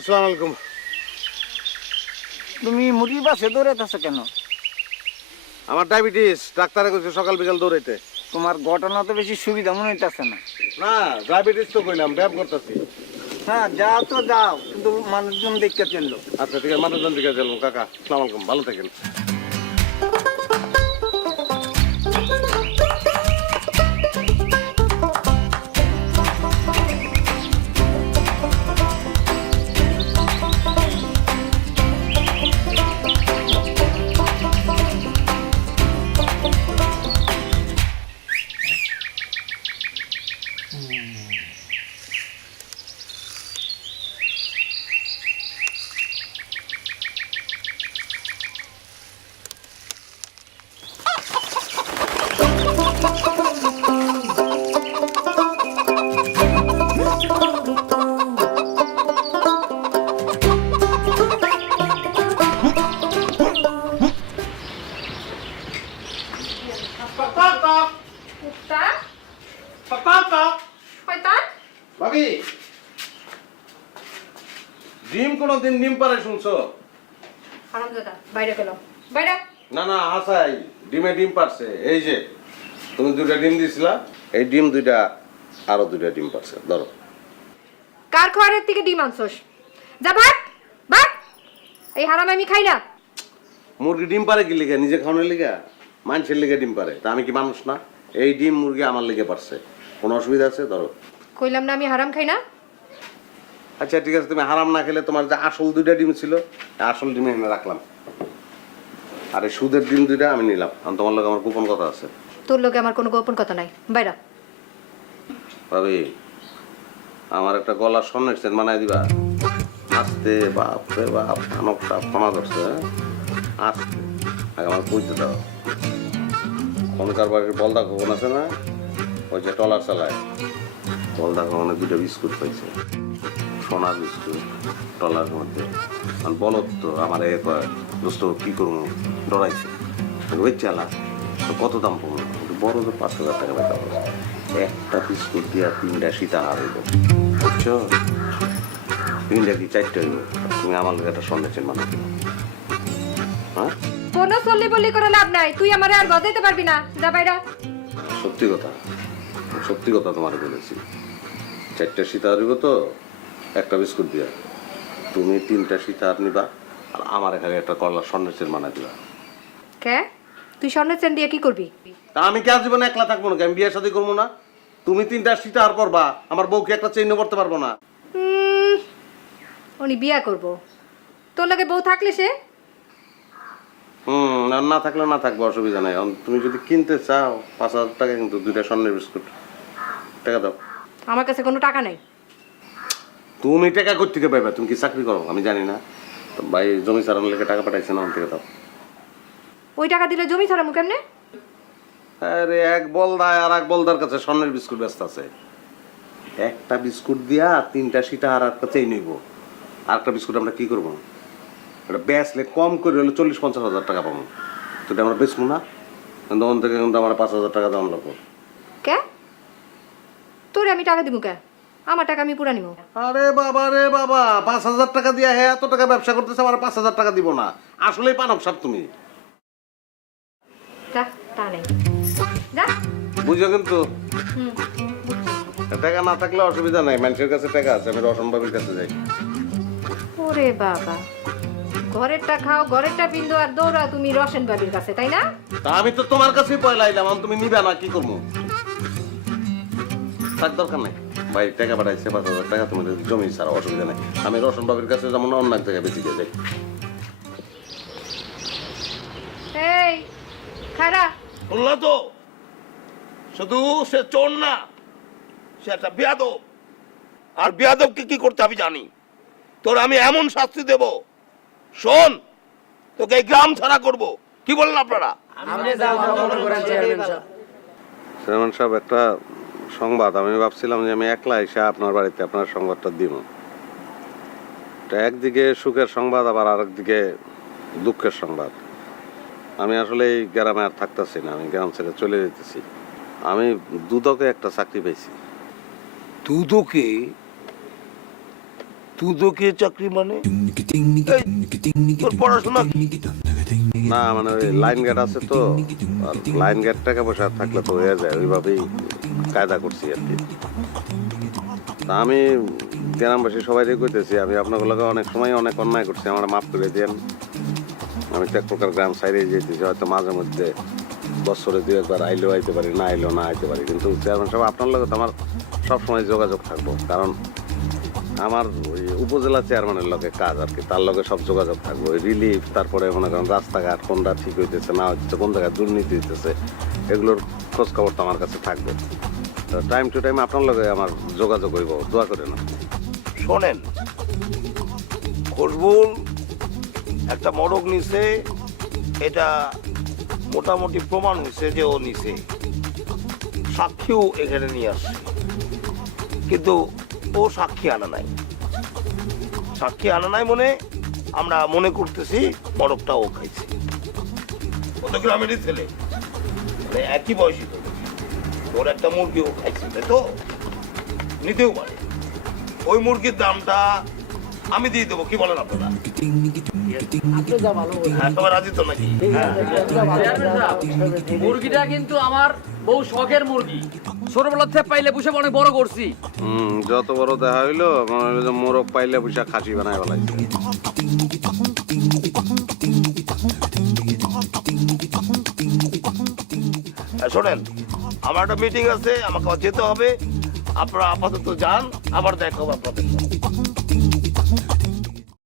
আসসালামু আলাইকুম। তুমি মুরগির বাসে দৌড়াইতেছো কেন? আমার ডায়াবেটিস ডাক্তারে কইছে সকাল বিকাল দৌড়াইতে। তোমার ঘটনা তো বেশি সুবিধা মনে হইতেছে না। না ডায়াবেটিস তো কইলাম ব্যায়াম করতেছি। হ্যাঁ যাও তো যাও। কিন্তু মানুষজন দেখতে চলল আচ্ছা ঠিক আছে মানুষজন দিকে চলুন কাকা আসসালামু আলাইকুম ভালো থাকেন। ভাবি। ডিম কোনো দিন ডিম পারে শুনছো হারামজাদা বাইরে গেল বাইরে। না না ডিমে ডিম পারছে এই যে তুমি দুইটা ডিম দিছিলা এই ডিম দুইটা আরও দুইটা ডিম পারছে ধরো। কার খোয়ারের থেকে ডিম আনছোস? যা ভাগ ভাগ এই হারাম আমি খাই না। মুরগি ডিম পারে কি লিখে? নিজে খাওয়ানোর লিগা মানুষের লিগে ডিম পারে তা আমি কি মানুষ না? এই ডিম মুরগি আমার লিগে পারছে কোনো অসুবিধা আছে? ধরো। কইলাম না আমি হারাম খাই না? আচ্ছা ঠিক আছে তুমি হারাম না খেলে তোমার যে আসল দুইটা ডিম ছিল আসল ডিম এনে রাখলাম। আর এই সুদের ডিম দুইটা আমি নিলাম। কারণ তোমার লোক আমার গোপন কথা আছে। তোর লোকে আমার কোনো গোপন কথা নাই। বাইরা। ভাবি আমার একটা গলার স্বর্ণের সেন বানাই দিবা। আস্তে বাপ রে বাপ খানকটা ফোনা ধরছে হ্যাঁ? আস্তে আগে আমার কইতে দাও। খনকার বাড়ির বলদা কখন আছে না? ওই যে টলার চালায়। বলদা কখনো দুটো বিস্কুট পাইছে সোনার বিস্কুট টলার মধ্যে। আর বলত তো আমার এ কয় দোস্ত কি করব? ডরাইছে। ওই চালা তো কত দাম পড়ল? একটু বড় তো পাঁচ হাজার টাকা হবে। একটা বিস্কুট দিয়া তিনটা সীতা হার হইব। বুঝছ? তিনটা কি চারটে হইব? তুমি আমার লোক একটা সন্দেহ চেন মানে হ্যাঁ? কোনো চল্লি বল্লি করে লাভ নাই। তুই আমারে আর গজাইতে পারবি না। যা বাইরা। সত্যি কথা। সত্যি কথা তোমার বলেছি। চারটা সীতাহার দিব তো একটা বিস্কুট দিয়া। তুমি তিনটা সীতাহার নিবা আর আমার এখানে একটা কলার স্বর্ণের চেন মানা দিবা। কে? তুই স্বর্ণের চেন দিয়ে কি করবি? তা আমি কি আর জীবনে একলা থাকব না আমি বিয়ে শাদী করব না? তুমি তিনটা সীতাহার পরবা আমার বউকে একটা চেইন করতে পারব না। উনি বিয়া করব। তোর লাগে বউ থাকলে সে? হুম আর না থাকলে না থাকব অসুবিধা নাই। তুমি যদি কিনতে চাও পাঁচ হাজার টাকা কিন্তু দুইটা স্বর্ণের বিস্কুট। টাকা দাও। আমার কাছে কোনো টাকা নাই। তুমি টাকা করতে থেকে পাইবা? তুমি কি চাকরি করো? আমি জানি না। তো ভাই জমি সারানোর লেগে টাকা পাঠাইছে না আমার থেকে দাও ওই টাকা দিলে জমি ছাড়ামু কেমনে? আরে এক বলদায় আর এক বলদার কাছে স্বর্ণের বিস্কুট ব্যস্ত আছে। একটা বিস্কুট দিয়া তিনটা সিটা আর একটা চেয়ে নিব। আর একটা বিস্কুট আমরা কি করব? এটা বেচলে কম করে হলে চল্লিশ পঞ্চাশ হাজার টাকা পাবো। তো আমরা বেচবো না কিন্তু ওখান থেকে কিন্তু আমার পাঁচ হাজার টাকা দাম লাগবো কে? তোরে আমি টাকা দিব কে? আমার টাকা আমি পুরা নিব আরে বাবা রে বাবা পাঁচ হাজার টাকা দিয়া হ্যাঁ এত টাকা ব্যবসা করতেছে আমার পাঁচ হাজার টাকা দিব না। আসলেই পানব সাপ তুমি। যা তা নেই। যা। বুঝো কিন্তু। টাকা না থাকলে অসুবিধা নাই মানুষের কাছে টাকা আছে আমি রসন বাবির কাছে যাই। ওরে বাবা ঘরেরটা খাও ঘরেরটা বিন্দু আর দৌড়াও তুমি রসেন বাবির কাছে তাই না? তা আমি তো তোমার কাছেই পয়লা আইলাম তুমি নিবে না কি করব? থাক দরকার নাই। ভাই টাকা পাঠাইছে পাঁচ হাজার টাকা তুমি জমি ছাড়া অসুবিধা নাই। আমি রসন বাবির কাছে যেমন অন্য এক জায়গায় বেঁচে যাই। এই খারা। শুনলা তো। শুধু সে চোর না সে একটা বিয়াদব। আর বিয়াদবকে কি করতে আমি জানি। তোর আমি এমন শাস্তি দেব। শোন তোকে এই গ্রাম ছাড়া করব। কি বলেন আপনারা? চেয়ারম্যান সাহেব একটা সংবাদ আমি ভাবছিলাম যে আমি একলা এসে আপনার বাড়িতে আপনার সংবাদটা দিব এটা একদিকে সুখের সংবাদ আবার আরেকদিকে দুঃখের সংবাদ আমি আসলে এই গ্রামে আর থাকতেছি না আমি গ্রাম ছেড়ে চলে যেতেছি আমি দুদকে একটা চাকরি পেয়েছি দুদকে দুদকে চাকরি মানে পড়াশোনা? না মানে লাইন গেট আছে তো। লাইন গেট টাকা পয়সা থাকলে তো হয়ে যায় ওইভাবেই কায়দা করছি আর কি। তা আমি গ্রামবাসী সবাই কইতেছি আমি আপনার লগে অনেক সময় অনেক অন্যায় করছি আমার মাফ করে দেন আমি তো এক প্রকার গ্রাম সাইডে যেতেছি হয়তো মাঝে মধ্যে বছরে দু একবার আইলেও আইতে পারি না আইলেও না আইতে পারি। কিন্তু চেয়ারম্যান সাহেব আপনার লগে তো আমার সবসময় যোগাযোগ থাকব কারণ আমার ওই উপজেলা চেয়ারম্যানের লগে কাজ আর কি, তার লগে সব যোগাযোগ থাকবে। রিলিফ তারপরে মনে করেন রাস্তাঘাট, কোনটা ঠিক হইতেছে, না হচ্ছে কোন জায়গায় দুর্নীতি হইতেছে, এগুলোর খোঁজ খবর তো আমার কাছে থাকবে। টাইম টু টাইম আপনার লগে আমার যোগাযোগ হইব, দোয়া করে না শোনেন খসবুল একটা মরক নিছে, এটা মোটামুটি প্রমাণ হয়েছে যে ও নিছে। সাক্ষীও এখানে নিয়ে আসছে। কিন্তু ও সাক্ষী আনা নাই। সাক্ষী আনা নাই মনে আমরা মনে করতেছি মরকটা ও খাইছে। গ্রামেরই ছেলে। মানে একই বয়সী তো। ওর একটা মুরগি ও খাইছে, তাই তো? নিতেও পারে। ওই মুরগির দামটা আমি দিয়ে দেবো কি বলেন আপনারা? হ্যাঁ মুরগিটা কিন্তু আমার বউ শখের মুরগি। ছোটবেলা থেকে পাইলে পুষে অনেক বড় করছি। হুম যত বড় দেখা হইল মোরগ পাইলে পয়সা খাসি বানায় বলাইছে হ্যাঁ, শোনেন আমার একটা মিটিং আছে আমাকে আবার যেতে হবে। আপনারা আপাতত যান আবার দেখা হবে আপনাদের।